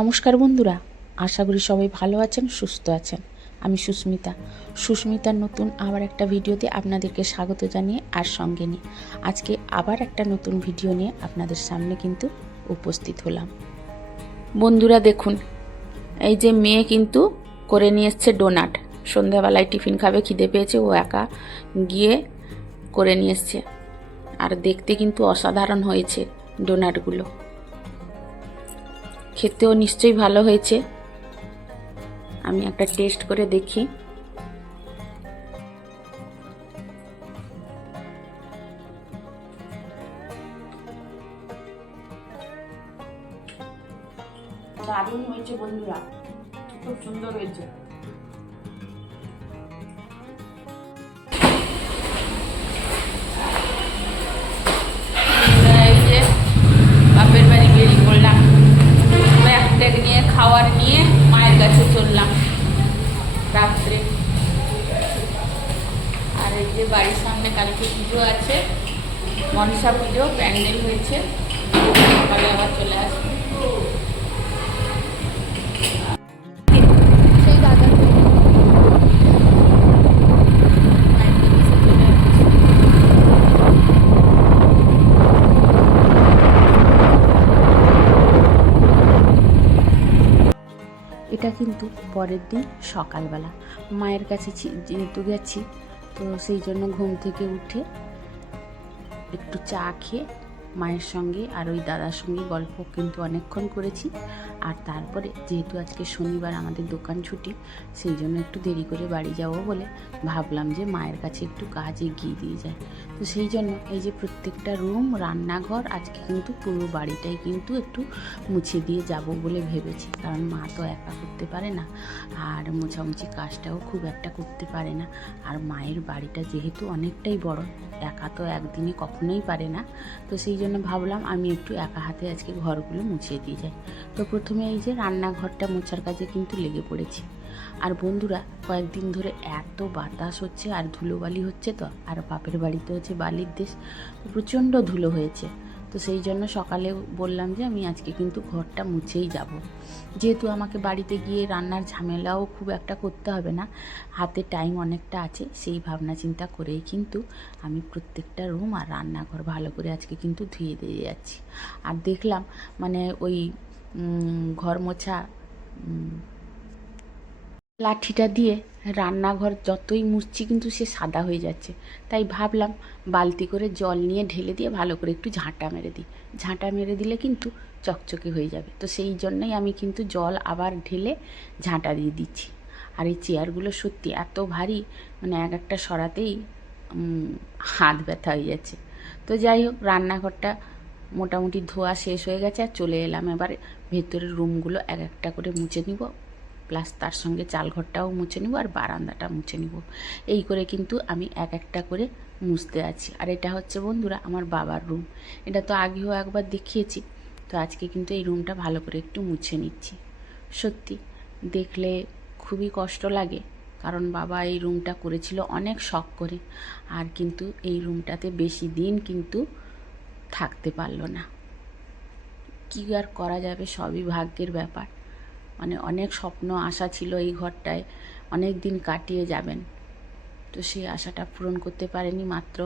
নমস্কার বন্ধুরা, আশা করি সবাই ভালো আছেন, সুস্থ আছেন। আমি সুস্মিতার নতুন আবার একটা ভিডিওতে আপনাদেরকে স্বাগত জানিয়ে আর সঙ্গে নিয়ে আজকে আবার একটা নতুন ভিডিও নিয়ে আপনাদের সামনে কিন্তু উপস্থিত হলাম। বন্ধুরা দেখুন, এই যে মেয়ে কিন্তু করে নিয়ে এসছে ডোনাট। সন্ধ্যাবেলায় টিফিন খাবে, খিদে পেয়েছে, ও একা গিয়ে করে নিয়ে এসছে। আর দেখতে কিন্তু অসাধারণ হয়েছে ডোনাটগুলো, খেতেও নিশ্চয়ই ভালো হয়েছে। আমি একটা টেস্ট করে দেখি। দারুণ হয়েছে বন্ধুরা, খুব সুন্দর হয়েছে। এই যে বাপের বাড়ি বেরিয়ে পড়লাম, ব্যাগ ট্যাগ নিয়ে খাওয়ার নিয়ে মায়ের কাছে চললাম রাত্রে। আর এই যে বাড়ির সামনে কালকে পুজো আছে, মনসা পুজো, প্যান্ডেল হয়েছে, সকালে আবার চলে আসবে। এটা কিন্তু পরের দিন সকালবেলা মায়ের কাছে যেহেতু গেছি, তো সেই জন্য ঘুম থেকে উঠে একটু চা খেয়ে মায়ের সঙ্গে আর ওই দাদার সঙ্গে গল্প কিন্তু অনেকক্ষণ করেছি। আর তারপরে যেহেতু আজকে শনিবার আমাদের দোকান ছুটি, সেই জন্য একটু দেরি করে বাড়ি যাব বলে ভাবলাম যে মায়ের কাছে একটু কাজ এগিয়ে দিয়ে যায়। তো সেই জন্য এই যে প্রত্যেকটা রুম, রান্নাঘর, আজকে কিন্তু পুরো বাড়িটাই কিন্তু একটু মুছে দিয়ে যাব বলে ভেবেছি। কারণ মা তো একা করতে পারে না, আর মোছামুছি কাজটাও খুব একটা করতে পারে না। আর মায়ের বাড়িটা যেহেতু অনেকটাই বড়, একা তো একদিনে কখনোই পারে না। তো সেই জন্য ভাবলাম আমি একটু একা হাতে আজকে ঘরগুলো মুছিয়ে দিয়ে যাই। তো প্রথমে এই যে রান্নাঘরটা মোছার কাজে কিন্তু লেগে পড়েছি। আর বন্ধুরা, কয়েকদিন ধরে এত বাতাস হচ্ছে আর ধুলোবালি হচ্ছে, তো আর বাপের বাড়িতে হচ্ছে বালির দেশ, প্রচণ্ড ধুলো হয়েছে। তো সেই জন্য সকালে বললাম যে আমি আজকে কিন্তু ঘরটা মুছেই যাব। যেহেতু আমাকে বাড়িতে গিয়ে রান্নার ঝামেলাও খুব একটা করতে হবে না, হাতে টাইম অনেকটা আছে, সেই ভাবনা চিন্তা করেই কিন্তু আমি প্রত্যেকটা রুম আর রান্নাঘর ভালো করে আজকে কিন্তু ধুয়ে দিয়ে যাচ্ছি। আর দেখলাম মানে ওই ঘর মোছা লাঠিটা দিয়ে রান্নাঘর যতই মুছছি কিন্তু সে সাদা হয়ে যাচ্ছে। তাই ভাবলাম বালতি করে জল নিয়ে ঢেলে দিয়ে ভালো করে একটু ঝাঁটা মেরে দিই। ঝাঁটা মেরে দিলে কিন্তু চকচকে হয়ে যাবে। তো সেই জন্যই আমি কিন্তু জল আবার ঢেলে ঝাঁটা দিয়ে দিচ্ছি। আর এই চেয়ারগুলো সত্যি এত ভারী, মানে এক একটা সরাতেই হাত ব্যথা হয়ে যাচ্ছে। তো যাই হোক, রান্নাঘরটা মোটামুটি ধোয়া শেষ হয়ে গেছে। আর চলে এলাম এবার ভেতরের রুমগুলো এক একটা করে মুছে নিব, প্লাস তার সঙ্গে চালঘরটাও মুছে নিব আর বারান্দাটা মুছে নিব। এই করে কিন্তু আমি এক একটা করে মুছতে আছি। আর এটা হচ্ছে বন্ধুরা আমার বাবার রুম। এটা তো আগেও একবার দেখিয়েছি। তো আজকে কিন্তু এই রুমটা ভালো করে একটু মুছে নিচ্ছি। সত্যি দেখলে খুবই কষ্ট লাগে, কারণ বাবা এই রুমটা করেছিল অনেক শখ করে, আর কিন্তু এই রুমটাতে বেশি দিন কিন্তু থাকতে পারলো না। কী আর করা যাবে, সবই ভাগ্যের ব্যাপার। মানে অনেক স্বপ্ন আশা ছিল এই ঘরটায় অনেক দিন কাটিয়ে যাবেন, তো সেই আশাটা পূরণ করতে পারেনি। মাত্র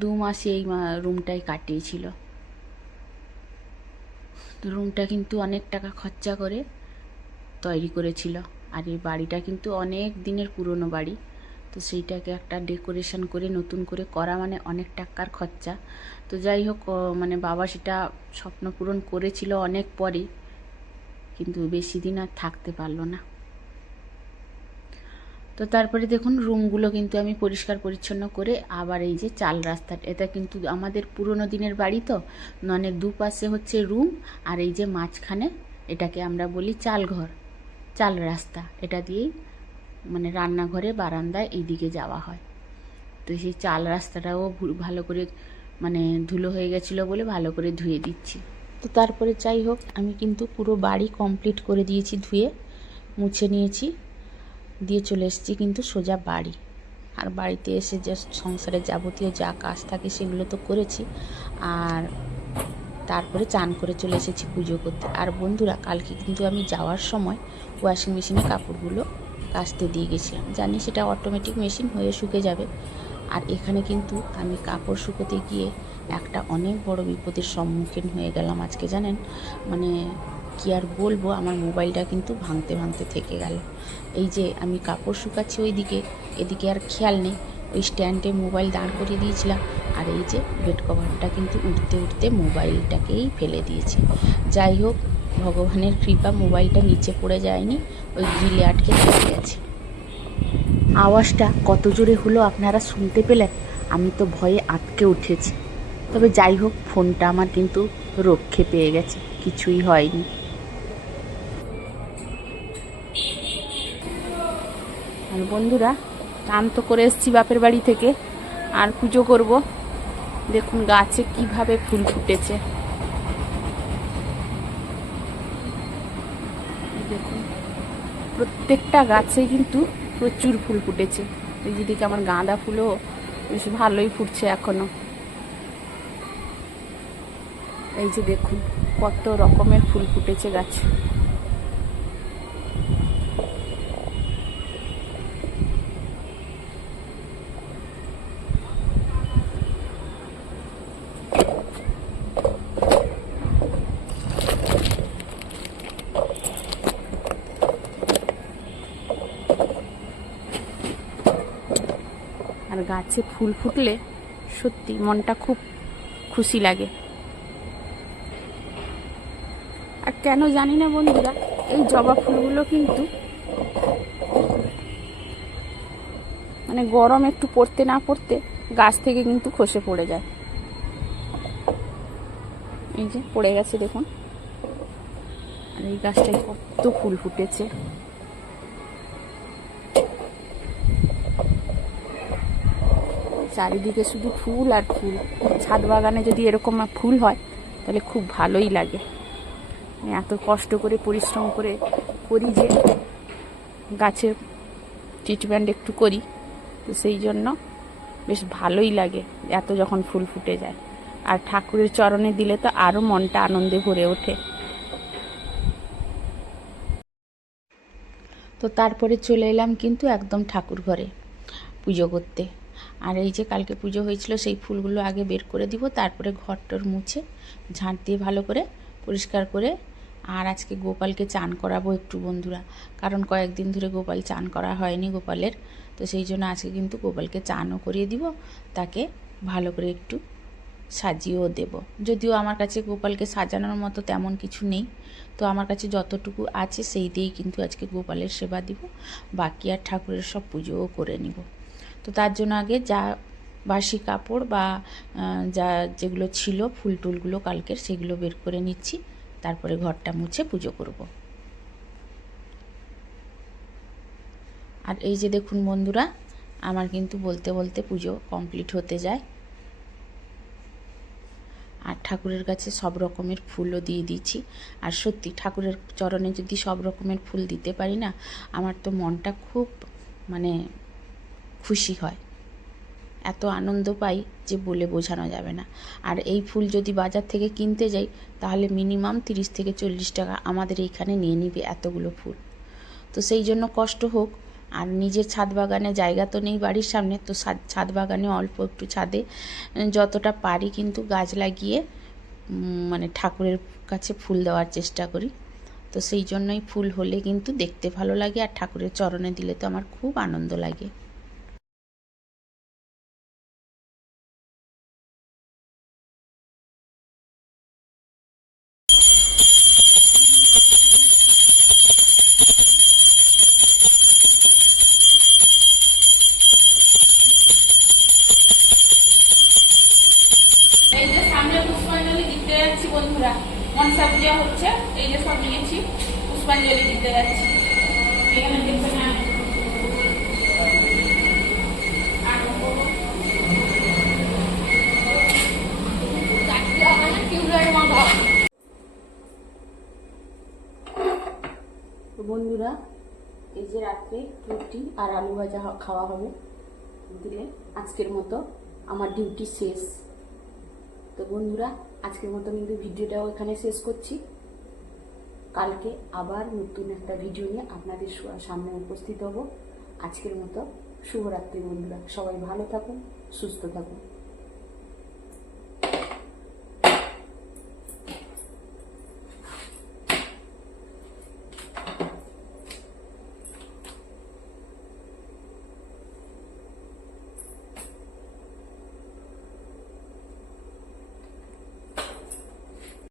2 মাসে এই রুমটাই কাটিয়েছিল। তো রুমটা কিন্তু অনেক টাকা খরচা করে তৈরি করেছিল। আর এই বাড়িটা কিন্তু অনেক দিনের পুরনো বাড়ি, তো সেইটাকে একটা ডেকোরেশন করে নতুন করে করা মানে অনেক টাকার খরচা। তো যাই হোক, মানে বাবা সেটা স্বপ্ন পূরণ করেছিল অনেক পরে, কিন্তু বেশি দিন আর থাকতে পারলো না। তো তারপরে দেখুন রুমগুলো কিন্তু আমি পরিষ্কার পরিচ্ছন্ন করে আবার এই যে চাল রাস্তাটা, এটা কিন্তু আমাদের পুরনো দিনের বাড়ি, তো মানে দুপাশে হচ্ছে রুম, আর এই যে মাঝখানে এটাকে আমরা বলি চালঘর, চাল রাস্তা। এটা দিয়েই মানে রান্নাঘরে বারান্দায় এইদিকে যাওয়া হয়। তো সেই চাল রাস্তাটাও ভালো করে মানে ধুলো হয়ে গেছিলো বলে ভালো করে ধুয়ে দিচ্ছি। তো তারপরে যাই হোক, আমি কিন্তু পুরো বাড়ি কমপ্লিট করে দিয়েছি, ধুয়ে মুছে নিয়েছি, দিয়ে চলে এসেছি কিন্তু সোজা বাড়ি। আর বাড়িতে এসে জাস্ট সংসারের যাবতীয় যা কাজ থাকে সেগুলো তো করেছি। আর তারপরে চান করে চলে এসেছি পুজো করতে। আর বন্ধুরা, কালকে কিন্তু আমি যাওয়ার সময় ওয়াশিং মেশিনে কাপড়গুলো কাচতে দিয়ে গেছিলাম। জানি সেটা অটোমেটিক মেশিন হয়ে শুকে যাবে। আর এখানে কিন্তু আমি কাপড় শুকোতে গিয়ে একটা অনেক বড় বিপদের সম্মুখীন হয়ে গেলাম আজকে, জানেন। মানে কি আর বলবো, আমার মোবাইলটা কিন্তু ভাঙতে ভাঙতে থেকে গেল। এই যে আমি কাপড় শুকাচ্ছি ওইদিকে, এদিকে আর খেয়াল নেই, ওই স্ট্যান্ডে মোবাইল দাঁড় করিয়ে দিয়েছিলাম। আর এই যে বেড কভারটা কিন্তু উঠতে উঠতে মোবাইলটাকেই ফেলে দিয়েছে। যাই হোক, ভগবানের কৃপা মোবাইলটা নিচে পড়ে যায়নি, ওই গ্রিলে আটকে থেকে গেছে। আওয়াজটা কত জোরে হলো আপনারা শুনতে পেলেন? আমি তো ভয়ে আটকে উঠেছি। তবে যাই হোক, ফোনটা আমার কিন্তু রক্ষে পেয়ে গেছে, কিছুই হয়নি। আর বন্ধুরা, চান তো করে এসেছি বাপের বাড়ি থেকে, আর পুজো করব। দেখুন গাছে কিভাবে ফুল ফুটেছে, দেখুন প্রত্যেকটা গাছে কিন্তু প্রচুর ফুল ফুটেছে। এই যেদিকে আমার গাঁদা ফুলও বেশ ভালোই ফুটছে এখনো। এই যে দেখুন কত রকমের ফুল ফুটেছে গাছে। আর গাছে ফুল ফুটলে সত্যি মনটা খুব খুশি লাগে। আর কেন জানি না বন্ধুরা, এই জবা ফুলগুলো কিন্তু মানে গরম একটু পড়তে না পড়তে গাছ থেকে কিন্তু খসে পড়ে যায়। এই যে পড়ে গেছে দেখুন। আর এই গাছটায় কত ফুল ফুটেছে। চারিদিকে শুধু ফুল আর ফুল। ছাদ বাগানে যদি এরকম ফুল হয় তাহলে খুব ভালোই লাগে। এত কষ্ট করে পরিশ্রম করে করি যে গাছের ট্রিটমেন্ট একটু করি, তো সেই জন্য বেশ ভালোই লাগে এত যখন ফুল ফুটে যায়। আর ঠাকুরের চরণে দিলে তো আরও মনটা আনন্দে ভরে ওঠে। তো তারপরে চলে এলাম কিন্তু একদম ঠাকুর ঘরে পুজো করতে। আর এই যে কালকে পুজো হয়েছিল, সেই ফুলগুলো আগে বের করে দিব, তারপরে ঘরটর মুছে ঝাঁট দিয়ে ভালো করে পরিষ্কার করে। আর আজকে গোপালকে চান করাবো একটু বন্ধুরা, কারণ কয়েকদিন ধরে গোপাল চান করা হয়নি গোপালের। তো সেই জন্য আজকে কিন্তু গোপালকে চানও করিয়ে দিব, তাকে ভালো করে একটু সাজিয়েও দেব। যদিও আমার কাছে গোপালকে সাজানোর মতো তেমন কিছু নেই, তো আমার কাছে যতটুকু আছে সেই দিয়েই কিন্তু আজকে গোপালের সেবা দিব, বাকি আর ঠাকুরের সব পুজোও করে নিব। তো তার জন্য আগে যা বাসি কাপড় বা যা যেগুলো ছিল ফুল টুলগুলো কালকের, সেগুলো বের করে নিচ্ছি, তারপরে ঘরটা মুছে পুজো করব। আর এই যে দেখুন বন্ধুরা, আমার কিন্তু বলতে বলতে পুজো কমপ্লিট হতে যায়। আর ঠাকুরের কাছে সব রকমের ফুলও দিয়ে দিয়েছি। আর সত্যি ঠাকুরের চরণে যদি সব রকমের ফুল দিতে পারি না, আমার তো মনটা খুব মানে খুশি হয়, এত আনন্দ পাই যে বলে বোঝানো যাবে না। আর এই ফুল যদি বাজার থেকে কিনতে যাই তাহলে মিনিমাম 30 থেকে 40 টাকা আমাদের এইখানে নিয়ে নিবে এতগুলো ফুল। তো সেই জন্য কষ্ট হোক। আর নিজের ছাদ বাগানে জায়গা তো নেই বাড়ির সামনে, তো ছাদ বাগানে অল্প একটু ছাদে যতটা পারি কিন্তু গাছ লাগিয়ে মানে ঠাকুরের কাছে ফুল দেওয়ার চেষ্টা করি। তো সেই জন্যই ফুল হলে কিন্তু দেখতে ভালো লাগে, আর ঠাকুরের চরণে দিলে তো আমার খুব আনন্দ লাগে। এই যে সামনে পুষ্পাঞ্জলি দিতে যাচ্ছি বন্ধুরা, মনসা পূজা হচ্ছে, এই যে সব নিয়েছি, পুষ্পাঞ্জলি দিতে যাচ্ছি। এখানে দেখবেন না তো বন্ধুরা, এই যে রাত্রে রুটি আর আলু ভাজা খাওয়া হবে, দিলে আজকের মতো আমার ডিউটি শেষ। তো বন্ধুরা, আজকের মতো কিন্তু ভিডিওটাও এখানে শেষ করছি। কালকে আবার নতুন একটা ভিডিও নিয়ে আপনাদের সামনে উপস্থিত হব। আজকের মতো শুভরাত্রি বন্ধুরা, সবাই ভালো থাকুন, সুস্থ থাকুন।